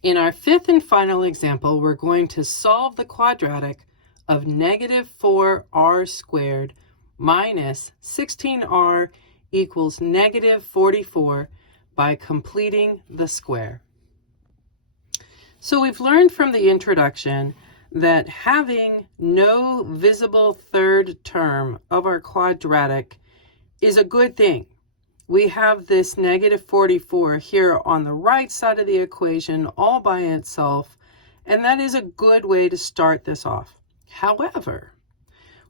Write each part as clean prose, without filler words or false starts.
In our fifth and final example, we're going to solve the quadratic of negative 4r squared minus 16r equals negative 44 by completing the square. So we've learned from the introduction that having no visible third term of our quadratic is a good thing. We have this negative 44 here on the right side of the equation all by itself, and that is a good way to start this off. However,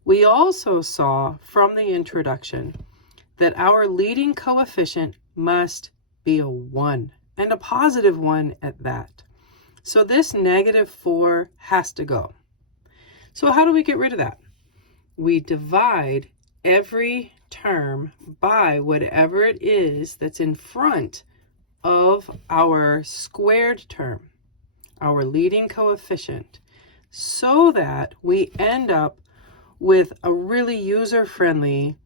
we also saw from the introduction that our leading coefficient must be a 1, and a positive 1 at that. So this negative 4 has to go. So how do we get rid of that? We divide every term by whatever it is that's in front of our squared term, our leading coefficient, so that we end up with a really user-friendly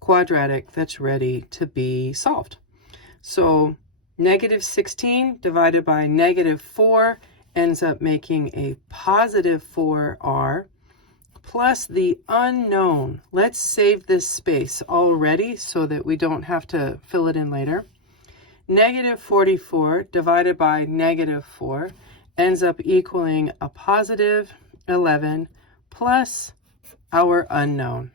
quadratic that's ready to be solved. So negative 16 divided by negative 4 ends up making a positive 4r plus the unknown. Let's save this space already so that we don't have to fill it in later. Negative 44 divided by negative 4 ends up equaling a positive 11 plus our unknown.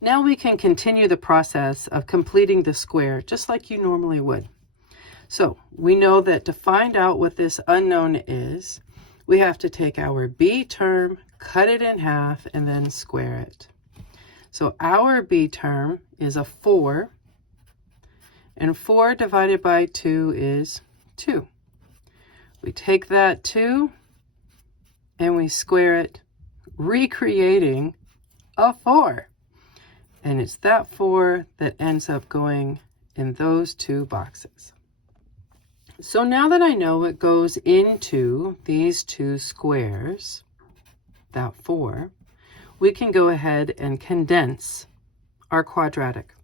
Now we can continue the process of completing the square just like you normally would. So we know that to find out what this unknown is, we have to take our b term, cut it in half, and then square it. So our b term is a 4, and 4 divided by 2 is 2. We take that 2 and we square it, recreating a 4. And it's that 4 that ends up going in those two boxes. So now that I know what goes into these two squares, that 4, we can go ahead and condense our quadratic.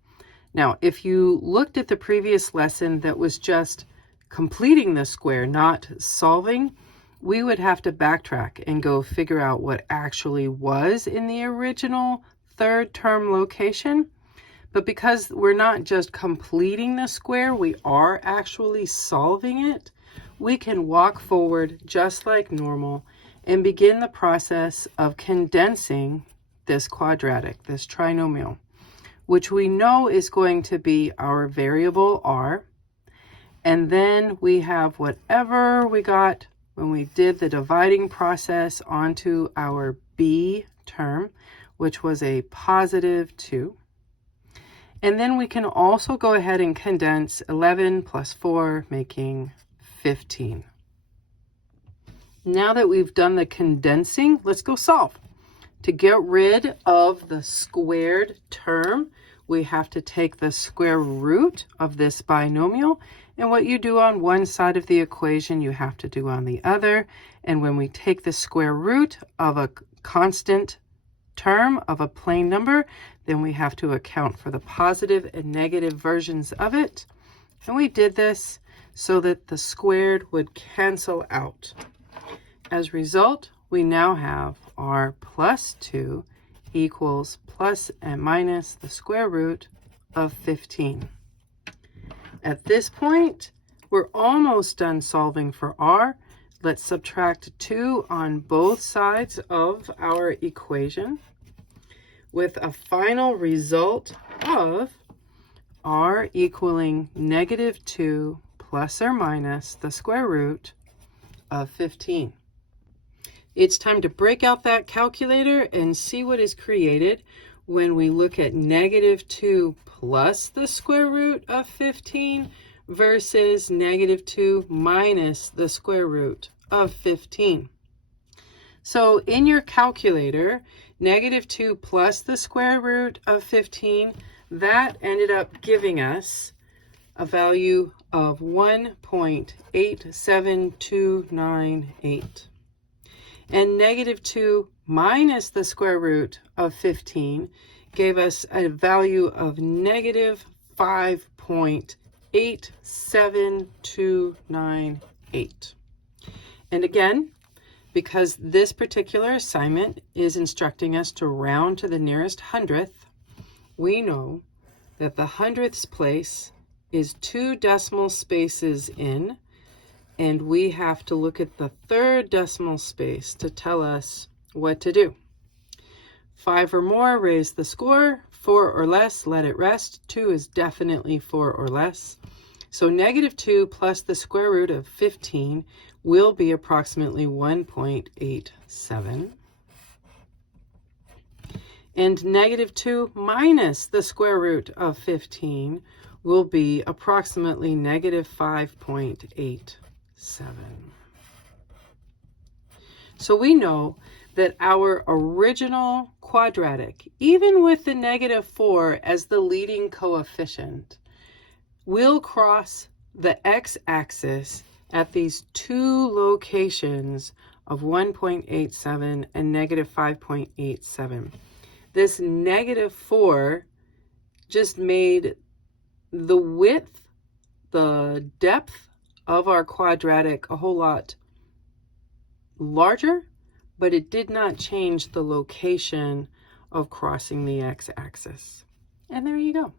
Now, if you looked at the previous lesson that was just completing the square, not solving, we would have to backtrack and go figure out what actually was in the original third term location. But because we're not just completing the square, we are actually solving it, we can walk forward just like normal and begin the process of condensing this quadratic, this trinomial, which we know is going to be our variable r. And then we have whatever we got when we did the dividing process onto our b term, which was a positive 2. And then we can also go ahead and condense 11 plus 4, making 15. Now that we've done the condensing, let's go solve. To get rid of the squared term, we have to take the square root of this binomial. And what you do on one side of the equation, you have to do on the other. And when we take the square root of a constant term of a plain number, then we have to account for the positive and negative versions of it. And we did this so that the squared would cancel out. As a result, we now have r plus 2 equals plus and minus the square root of 15. At this point, we're almost done solving for r. Let's subtract 2 on both sides of our equation, with a final result of r equaling negative 2 plus or minus the square root of 15. It's time to break out that calculator and see what is created when we look at negative 2 plus the square root of 15 versus negative 2 minus the square root of 15. So in your calculator, negative 2 plus the square root of 15, that ended up giving us a value of 1.87298. And negative 2 minus the square root of 15 gave us a value of negative 5.8729 5.8. And again, because this particular assignment is instructing us to round to the nearest hundredth, we know that the hundredths place is 2 decimal spaces in, and we have to look at the 3rd decimal space to tell us what to do. 5 or more, raise the score. 4 or less, let it rest. 2 is definitely 4 or less. So -2 plus the square root of 15 will be approximately 1.87. And -2 minus the square root of 15 will be approximately -5.87. So we know that our original quadratic, even with the -4 as the leading coefficient, will cross the x-axis at these 2 locations of 1.87 and -5.87. This -4 just made the width, the depth of our quadratic a whole lot larger, but it did not change the location of crossing the x-axis. And there you go.